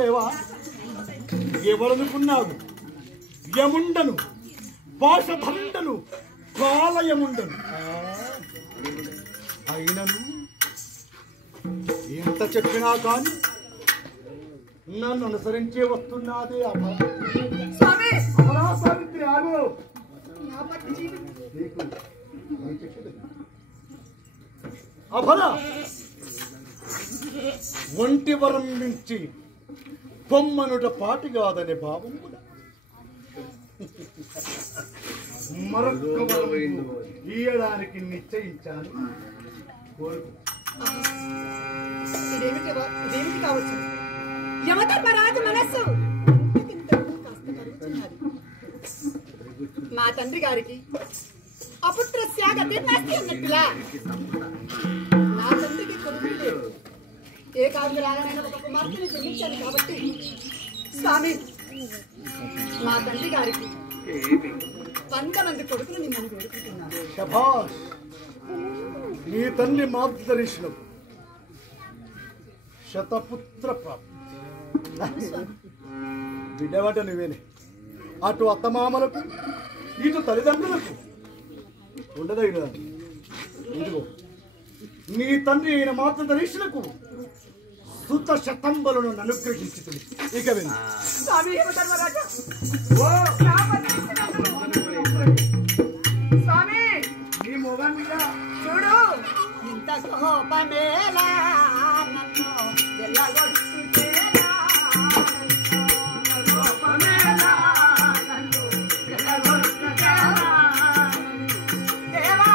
లేవా? ఎవరనుకున్నావు? యముండను, భాషధరుండను, కాలయముండను. అయినను ఎంత చెప్పినా కానీ నన్ను అనుసరించే వస్తున్నదే సావిత్రి. ఆగు. అభల ఒంటి వరం నుంచి పొమ్మనుట పాటి కాదనే భావం కూడా మరొక వరం ఇయ్యడానికి నిశ్చయించాను. ఇదేమిటి కావచ్చు? యమధర్మరాజు మనస్సు మా తండ్రి గారికి అపుత్ర త్యాగతి నాస్తి అన్నట్టులా నా తండ్రికి కొడుకు లేదు. ఏ కావ్యరాలైన ఒక కుమార్తెని జన్మించాను కాబట్టి స్వామి మా తండ్రి గారికి 100 మంది కొడుకులు నిన్ను వేడుకుంటున్నాను. శభాష్. నీ తండ్రి మార్గదర్శనం శతపుత్ర ప్రాప్తి. బిడ్డవాట నువ్వేనే. అటు అత్తమామలకు ఇటు తల్లిదండ్రులకు ఉండదగిన ఇదిగో నీ తండ్రి అయిన మార్గదర్శనకు సుత శతంబలను అనుగ్రహించుతుంది. ఇక వెళ్ళి స్వామి నీ మొగన్ మీద చూడు ఇంత కోపమేలా నన్ను ఎల్లగొట్టుతేలా కోపమేలా నన్ను ఎల్లగొట్టుతేలా దేవా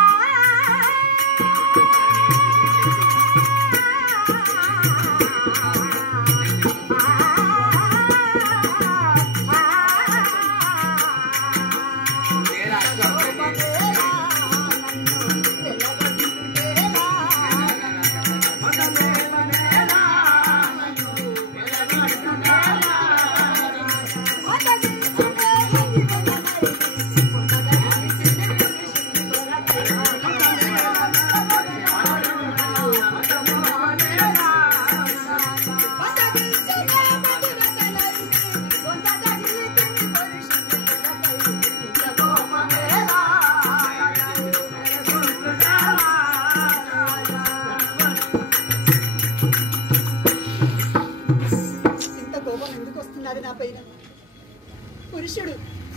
పురుషుడు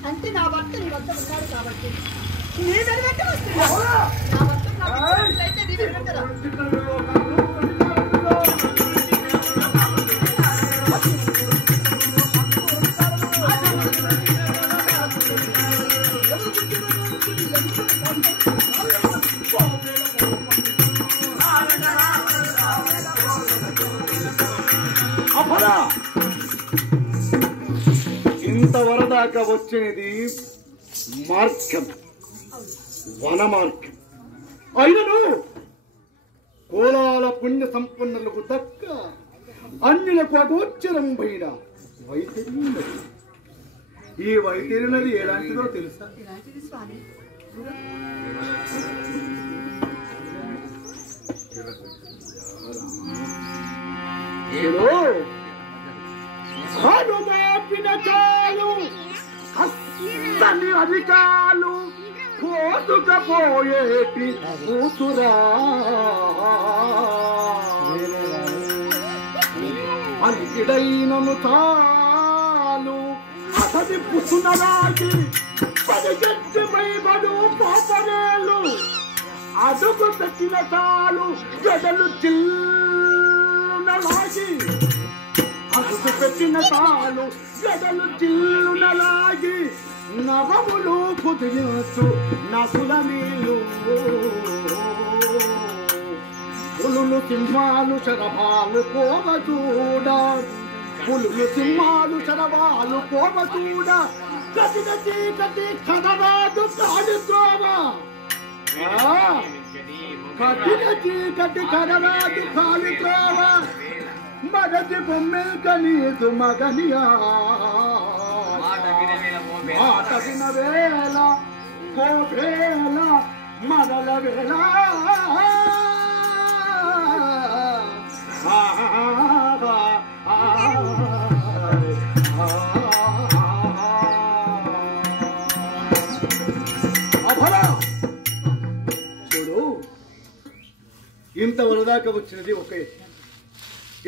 అంటే నా భర్త నీ వద్ద ఉన్నాడు కాబట్టి నీ వెనక వస్తున్నాడు. నా భర్త అయితే నీ వెనకరా ఇంతవరదాకా వచ్చినది మార్గం, వన మార్గం. అయినను కోలాల పుణ్య సంపన్నులకు దక్క అన్యులకు అగోచరం పైన వైద్యులు. ఈ వైద్యులది ఎలాంటిదో తెలుసా? హనుమాపిన చాలు అస్సని అధికాలు కోసుకపోయేటి కూతురా అలికిడైనను చాలు అసది పుసునరాగి పదిగట్టి పైబడు పాపరేలు అడుగు పెట్టిన చాలు గదలు చిల్లునలాగి అడుగు పెట్టిన చాలు గదలు చిల్లునలాగి నవములు కుదిరించు నసుల నీళ్ళు పులులు సింహాలు శరభాలు పోవచూడ పులులు సింహాలు శరభాలు పోవచూడ కటిన చీకటి కనరాదు కాళిద్రోమ కటిన చీకటి కనరాదు కాళిద్రోమ మగతి బొమ్మెల్ కనీదు మగనియా మాట విన వేళ కోవేళ మరల వేళ ఇంతవరదాకా వచ్చినది ఒకే,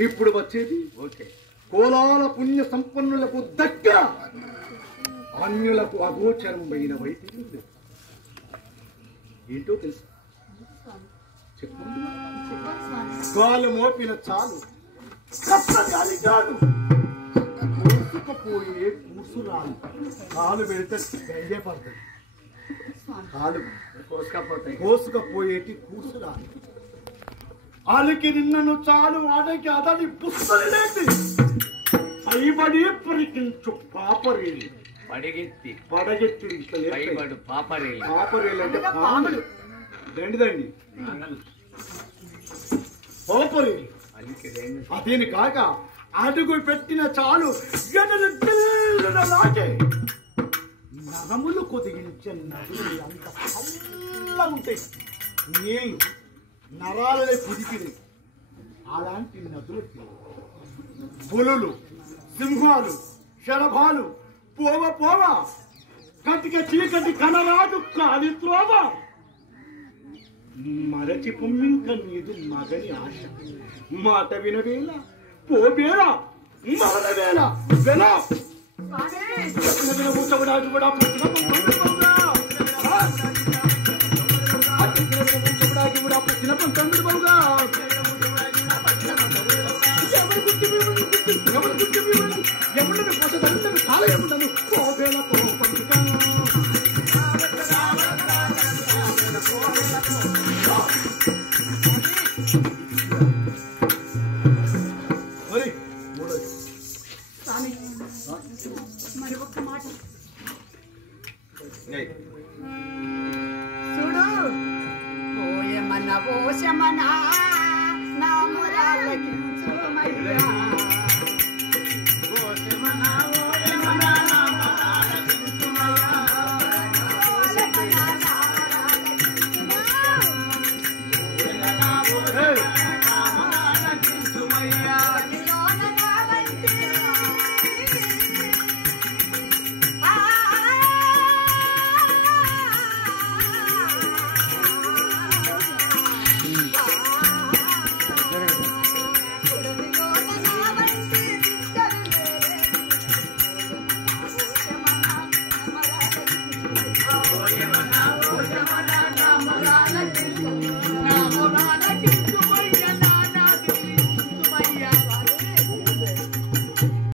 ఇప్పుడు వచ్చేది ఓకే. కోలాల పుణ్య సంపన్నులకు దగ్గర, అన్యులకు అగోచరమైన వైద్యం ఏంటో తెలుసు. చెప్పండి. కాలు మోపిన చాలు కష్టగాలి కాదు, కోసుకపోయే కూసురాలు. కాలు పెడితే గంజే పడుతుంది, కాలు కోసుకపోయేటి కూసురాలు. అలికి నిన్నను చాలు అడకి అతని పుస్తలేసి పైబడి పరికించు పాపరేలి. పడగెత్తి పాపరేలు అంటే పాములు దండి పాపరేలి. అదేని కాక అడుగు పెట్టిన చాలు లాగే నరములు కొదిగించే నదులు అంత చల్లగా ఉంటాయి. నేను నరాలనే కుదిపినాయి అలాంటి నదులకి పులులు, సింహాలు, శరభాలు పోవ కటిక చీకటి కనరాదు కాలి త్రోవ. మరచి పొమ్మింక నీదు మగని ఆశ. మాట వినవేళ పోబేళ మరణవేళ వెళ కూర్చోబడాడు కూడా పుట్టిన పంతొమ్మిది బావుగా ఎవరు ఎవరిని పోషించాలి చాలా ఏముంటాను పోవేళ మరి ఒక్క మాట చూడు. ఓయమన ఓషమన నా మురాలకించు